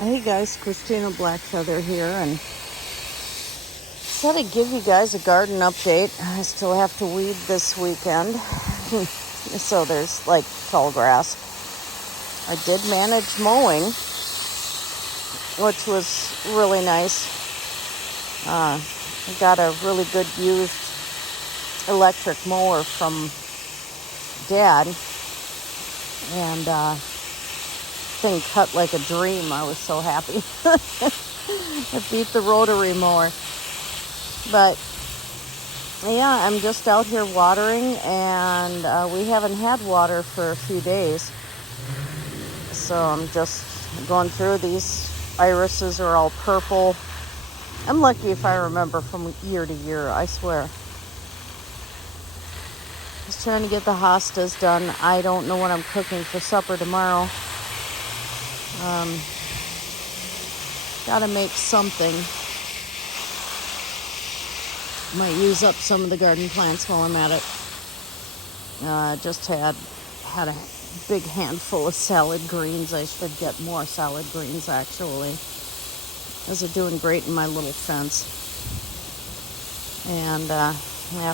Hey guys, Christinablackfeather here, and said I'd give you guys a garden update. I still have to weed this weekend, so there's like tall grass. I did manage mowing, which was really nice. I got a really good used electric mower from Dad, and thing cut like a dream. I was so happy. I beat the rotary mower. But yeah, I'm just out here watering, and we haven't had water for a few days. So I'm just going through. These irises are all purple. I'm lucky if I remember from year to year, I swear. Just trying to get the hostas done. I don't know what I'm cooking for supper tomorrow. Gotta make something. Might use up some of the garden plants while I'm at it. Just had a big handful of salad greens. I should get more salad greens, actually. Those are doing great in my little fence. And I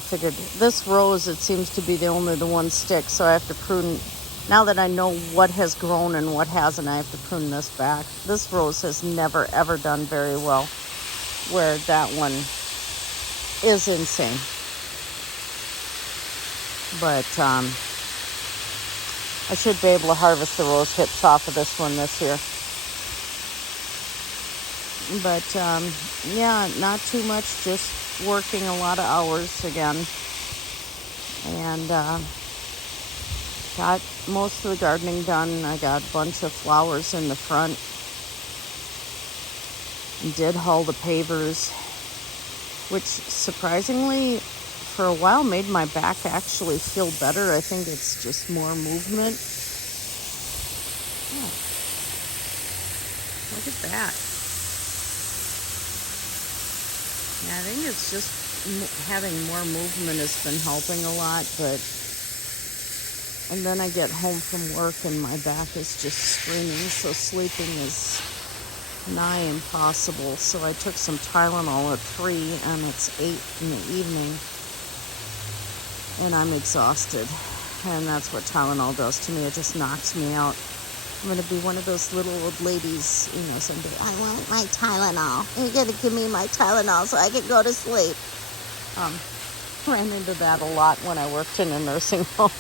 figured this rose, it seems to be the one stick, so I have to prune. Now that I know what has grown and what hasn't, I have to prune this back. This rose has never, ever done very well, where that one is insane. But I should be able to harvest the rose hips off of this one this year. But yeah, not too much, just working a lot of hours again. And got most of the gardening done. I got a bunch of flowers in the front. Did haul the pavers, which surprisingly for a while made my back actually feel better. I think it's just more movement. Oh, look at that. Yeah, I think it's just having more movement has been helping a lot, and then I get home from work and my back is just screaming, so sleeping is nigh impossible. So I took some Tylenol at 3 and it's 8 in the evening, and I'm exhausted. And that's what Tylenol does to me. It just knocks me out. I'm going to be one of those little old ladies, someday. I want my Tylenol. You're going to give me my Tylenol so I can go to sleep. Ran into that a lot when I worked in a nursing home.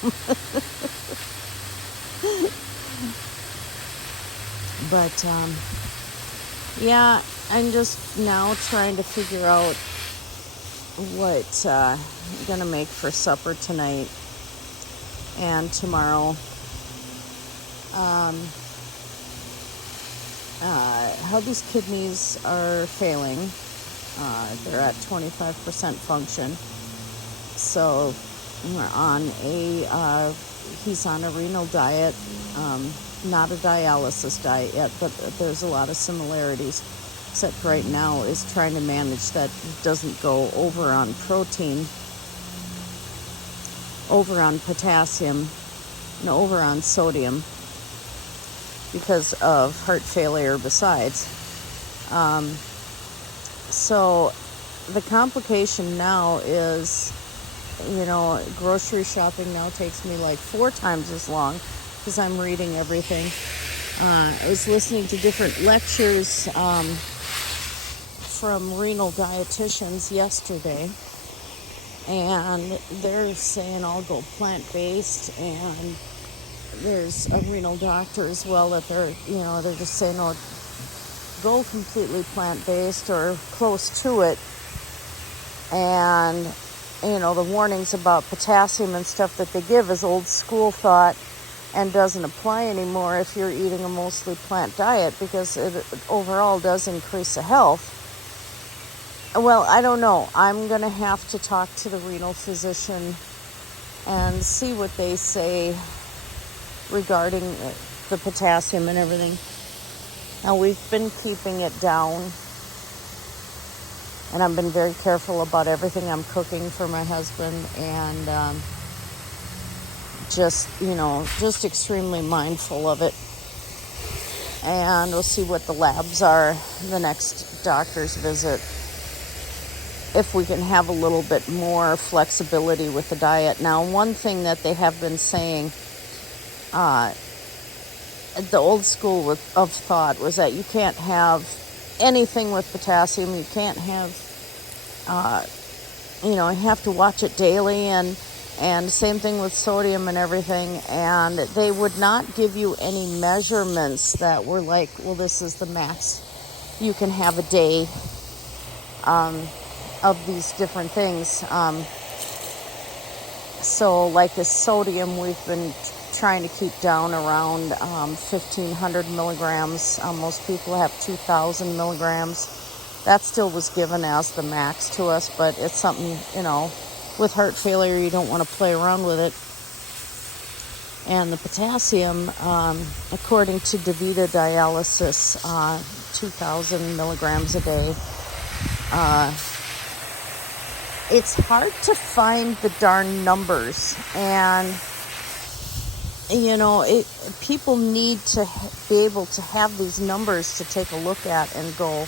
But, yeah, I'm just now trying to figure out what I'm going to make for supper tonight and tomorrow. Hubby's kidneys are failing. They're at 25% function. So we're on he's on a renal diet, not a dialysis diet yet, but there's a lot of similarities. Except right now is trying to manage that it doesn't go over on protein, over on potassium, and over on sodium because of heart failure besides. So the complication now is, grocery shopping now takes me like 4 times as long because I'm reading everything. I was listening to different lectures from renal dietitians yesterday, and they're saying I'll go plant-based, and there's a renal doctor as well that they're just saying, oh, go completely plant-based or close to it. And the warnings about potassium and stuff that they give is old school thought and doesn't apply anymore if you're eating a mostly plant diet, because it overall does increase the health. Well, I don't know. I'm going to have to talk to the renal physician and see what they say regarding the potassium and everything. Now, we've been keeping it down, and I've been very careful about everything I'm cooking for my husband, and just extremely mindful of it. and we'll see what the labs are the next doctor's visit. If we can have a little bit more flexibility with the diet. Now, one thing that they have been saying, the old school of thought was that you can't have anything with potassium. You can't have, you have to watch it daily, and same thing with sodium and everything. And they would not give you any measurements that were like, well, this is the max you can have a day of these different things. So like the sodium, we've been trying to keep down around 1,500 milligrams. Most people have 2,000 milligrams. That still was given as the max to us, but it's something, with heart failure, you don't want to play around with it. And the potassium, according to DaVita dialysis, 2,000 milligrams a day. It's hard to find the darn numbers, and people need to be able to have these numbers to take a look at and go,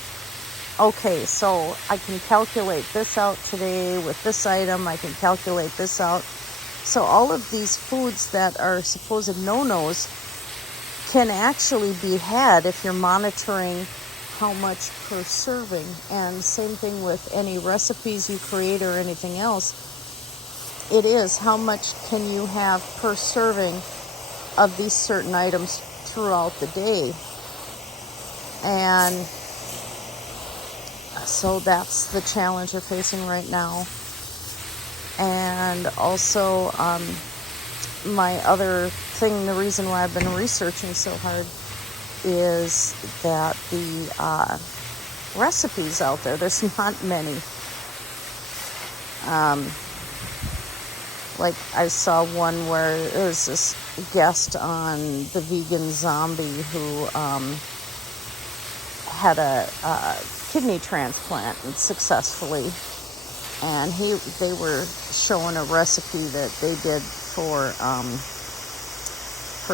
okay, so I can calculate this out today with this item, I can calculate this out. So all of these foods that are supposed no-nos can actually be had if you're monitoring how much per serving. And same thing with any recipes you create or anything else. It is how much can you have per serving of these certain items throughout the day. And so that's the challenge we're facing right now. And also, my other thing, the reason why I've been researching so hard is that the recipes out there's not many. Like I saw one where there was this guest on the Vegan Zombie who had a kidney transplant and successfully, and they were showing a recipe that they did for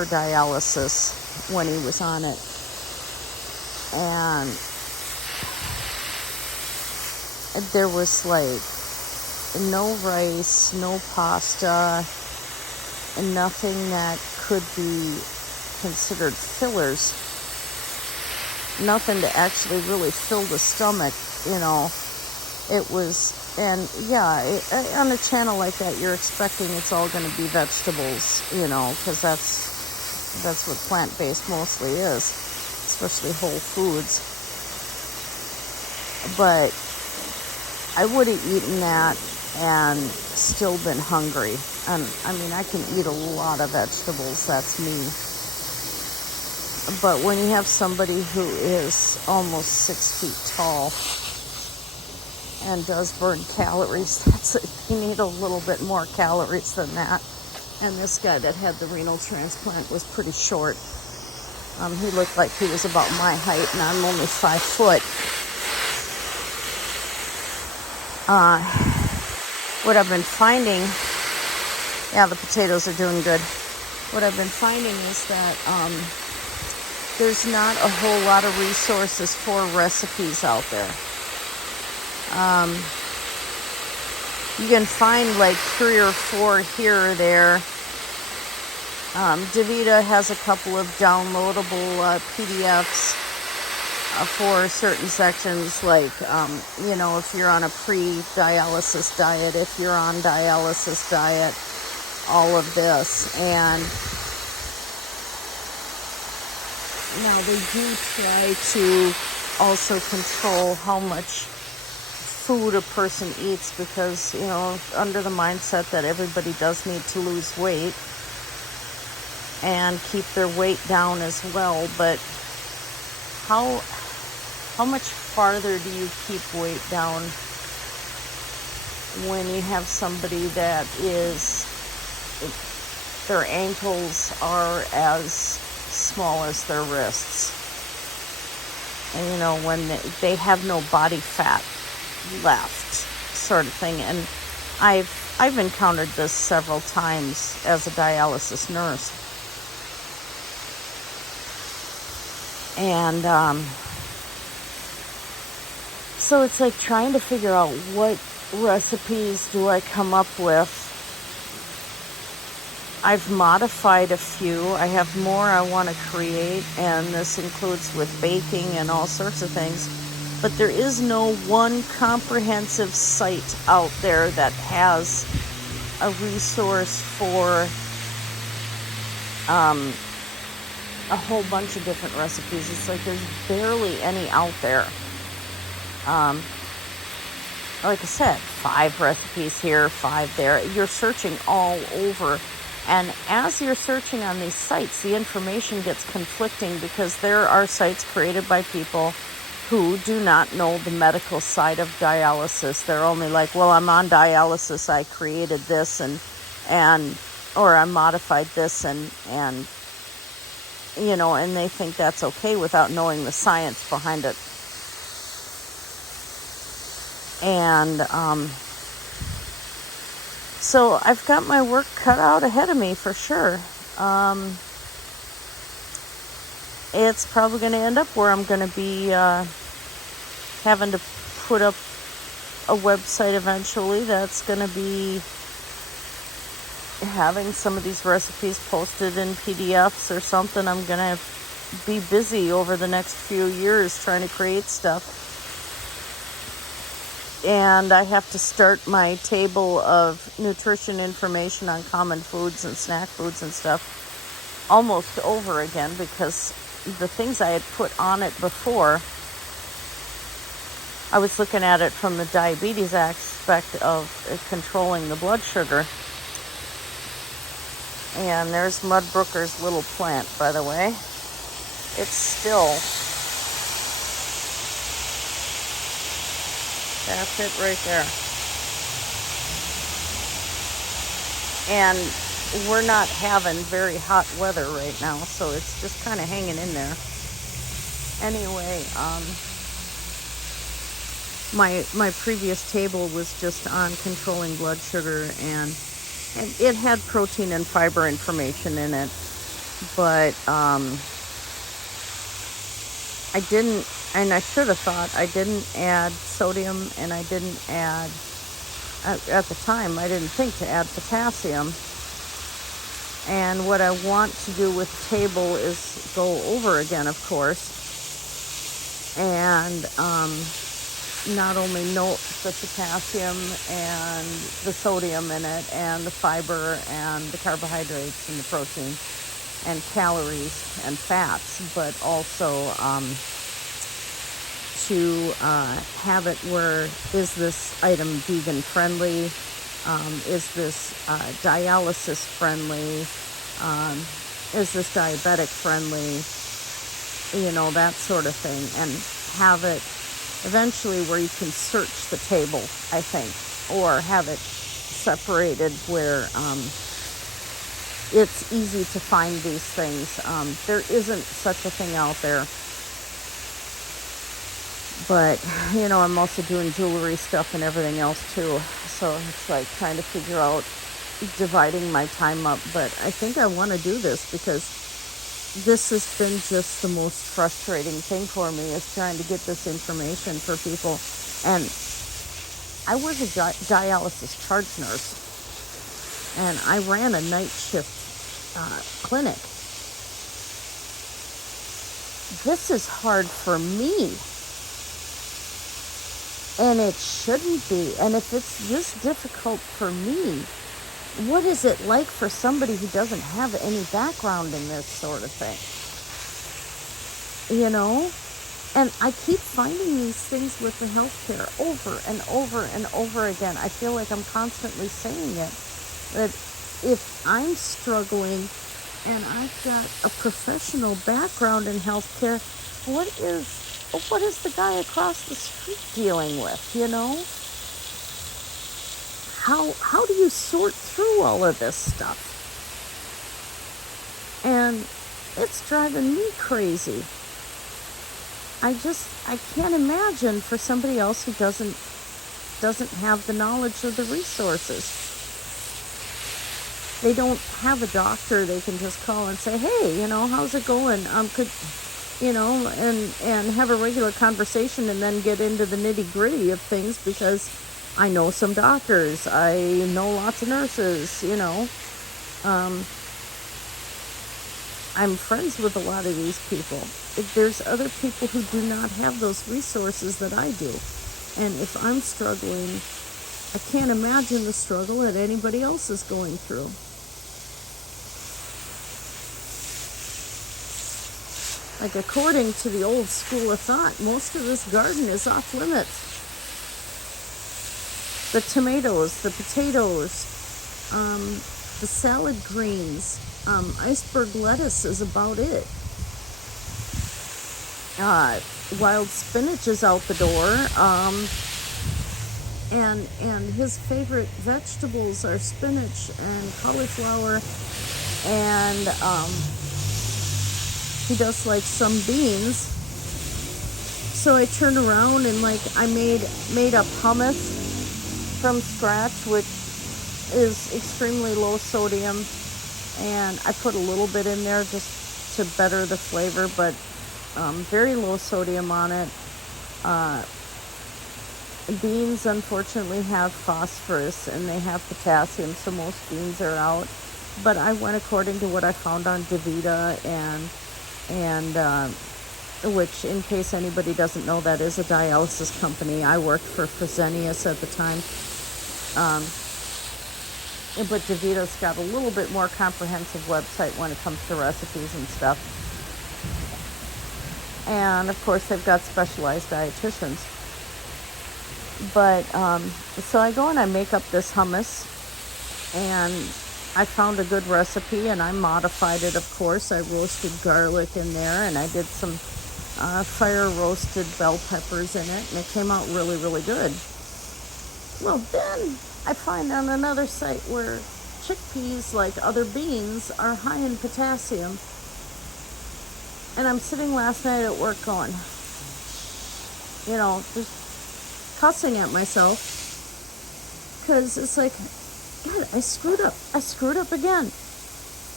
dialysis when he was on it, and there was like no rice, no pasta, and nothing that could be considered fillers. Nothing to actually really fill the stomach, It was, and yeah, on a channel like that, you're expecting it's all going to be vegetables, because that's what plant-based mostly is, especially whole foods. But I would have eaten that and still been hungry. And I mean, I can eat a lot of vegetables, that's me. But when you have somebody who is almost 6 feet tall and does burn calories, you need a little bit more calories than that. And this guy that had the renal transplant was pretty short. He looked like he was about my height, and I'm only 5 foot. What I've been finding, yeah, the potatoes are doing good. What I've been finding is that there's not a whole lot of resources for recipes out there. You can find like 3 or 4 here or there. DaVita has a couple of downloadable PDFs for certain sections, like, if you're on a pre-dialysis diet, if you're on dialysis diet, all of this. And now they do try to also control how much food a person eats, because, under the mindset that everybody does need to lose weight and keep their weight down as well. But how much farther do you keep weight down when you have somebody that is, their ankles are as small as their wrists? And, when they have no body fat left, sort of thing. And I've encountered this several times as a dialysis nurse. And so it's like trying to figure out what recipes do I come up with. I've modified a few. I have more I want to create, and this includes with baking and all sorts of things. But there is no one comprehensive site out there that has a resource for a whole bunch of different recipes. It's like there's barely any out there. Like I said, 5 recipes here, 5 there. You're searching all over. And as you're searching on these sites, the information gets conflicting because there are sites created by people who do not know the medical side of dialysis. They're only like, well, I'm on dialysis, I created this or I modified this and and they think that's okay without knowing the science behind it. And so I've got my work cut out ahead of me for sure. It's probably going to end up where I'm going to be having to put up a website eventually that's going to be having some of these recipes posted in PDFs or something. I'm going to be busy over the next few years trying to create stuff. And I have to start my table of nutrition information on common foods and snack foods and stuff almost over again, because the things I had put on it before, I was looking at it from the diabetes aspect of controlling the blood sugar. And there's Mudbrooker's little plant, by the way. It's still... That's it right there. And we're not having very hot weather right now, so it's just kind of hanging in there. Anyway, my previous table was just on controlling blood sugar, and it had protein and fiber information in it, but I didn't, and I should have thought, I didn't add sodium, and I didn't add, at the time, I didn't think to add potassium. And what I want to do with the table is go over again, of course, and not only note the potassium and the sodium in it, and the fiber and the carbohydrates and the protein and calories and fats, but also to have it where, is this item vegan friendly? Is this dialysis friendly? Is this diabetic friendly? That sort of thing. And have it eventually where you can search the table, I think, or have it separated where it's easy to find these things. There isn't such a thing out there. But, I'm also doing jewelry stuff and everything else too. So it's like trying to figure out dividing my time up. But I think I want to do this because this has been just the most frustrating thing for me, is trying to get this information for people. And I was a dialysis charge nurse, and I ran a night shift clinic. This is hard for me. And it shouldn't be. And if it's this difficult for me, what is it like for somebody who doesn't have any background in this sort of thing? And I keep finding these things with the healthcare over and over and over again. I feel like I'm constantly saying it, that if I'm struggling and I've got a professional background in healthcare, what is the guy across the street dealing with, How do you sort through all of this stuff? And it's driving me crazy. I can't imagine for somebody else who doesn't have the knowledge of the resources. They don't have a doctor they can just call and say, hey, how's it going? and have a regular conversation and then get into the nitty-gritty of things, because I know some doctors, I know lots of nurses, I'm friends with a lot of these people. There's other people who do not have those resources that I do. And if I'm struggling, I can't imagine the struggle that anybody else is going through. Like, according to the old school of thought, most of this garden is off limits. The tomatoes, the potatoes, the salad greens, iceberg lettuce is about it. Wild spinach is out the door. And his favorite vegetables are spinach and cauliflower, and he does like some beans. So I turned around and I made up hummus from scratch, which is extremely low sodium, and I put a little bit in there just to better the flavor, but very low sodium on it. Beans unfortunately have phosphorus and they have potassium, so most beans are out. But I went according to what I found on DaVita, and which, in case anybody doesn't know, that is a dialysis company. I worked for Fresenius at the time. But DaVita's got a little bit more comprehensive website when it comes to recipes and stuff. And of course they've got specialized dietitians. But so I go and I make up this hummus, and I found a good recipe and I modified it, of course. I roasted garlic in there, and I did some fire roasted bell peppers in it, and it came out really, really good. Well, then I find on another site where chickpeas, like other beans, are high in potassium. And I'm sitting last night at work going, just cussing at myself, because it's like, God, I screwed up again.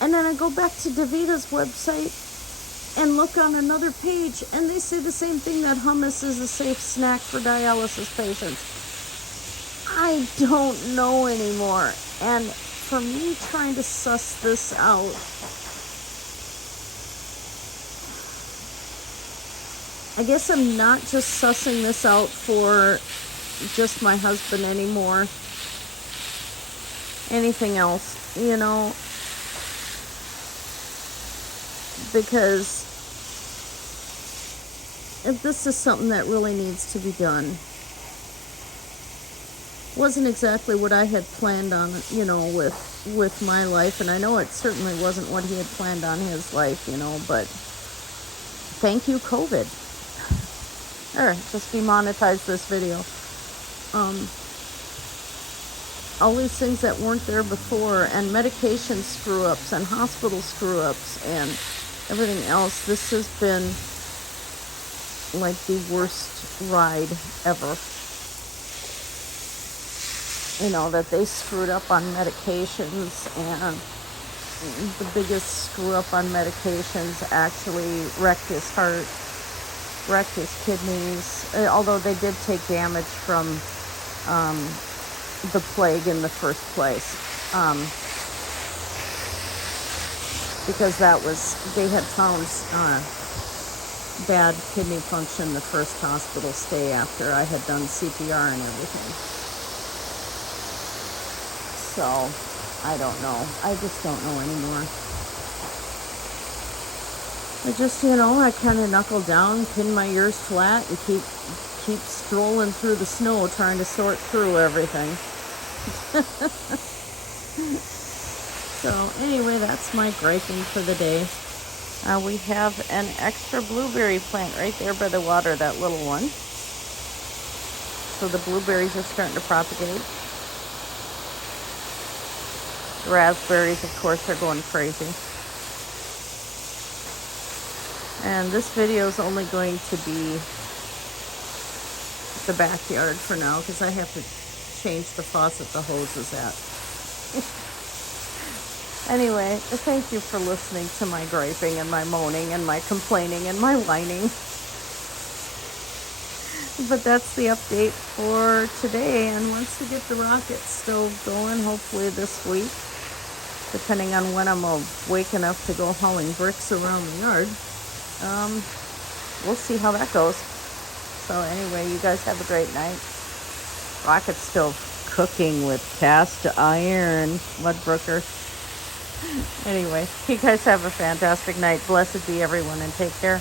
And then I go back to DaVita's website and look on another page, and they say the same thing, that hummus is a safe snack for dialysis patients. I don't know anymore. And for me trying to suss this out, I guess I'm not just sussing this out for just my husband anymore. Anything else, because if this is something that really needs to be done. Wasn't exactly what I had planned on, with my life, and I know it certainly wasn't what he had planned on his life, but thank you, COVID. Just demonetize this video. All these things that weren't there before, and medication screw-ups and hospital screw-ups and everything else. This has been like the worst ride ever. That they screwed up on medications, and the biggest screw up on medications actually wrecked his heart, wrecked his kidneys, although they did take damage from the plague in the first place, because they had found bad kidney function the first hospital stay after I had done CPR and everything. So, I don't know. I just don't know anymore. I just, I kind of knuckle down, pin my ears flat, and keep strolling through the snow trying to sort through everything. So, anyway, that's my griping for the day. We have an extra blueberry plant right there by the water, that little one. So the blueberries are starting to propagate. The raspberries, of course, are going crazy. And this video is only going to be the backyard for now, because I have to change the faucet the hose is at. Anyway, thank you for listening to my griping and my moaning and my complaining and my whining. But that's the update for today. And once we get the rocket stove going, hopefully this week, depending on when I'm awake enough to go hauling bricks around the yard, we'll see how that goes. So anyway, you guys have a great night. Rocket stove cooking with cast iron, Mudbrooker. Anyway, you guys have a fantastic night. Blessed be everyone and take care.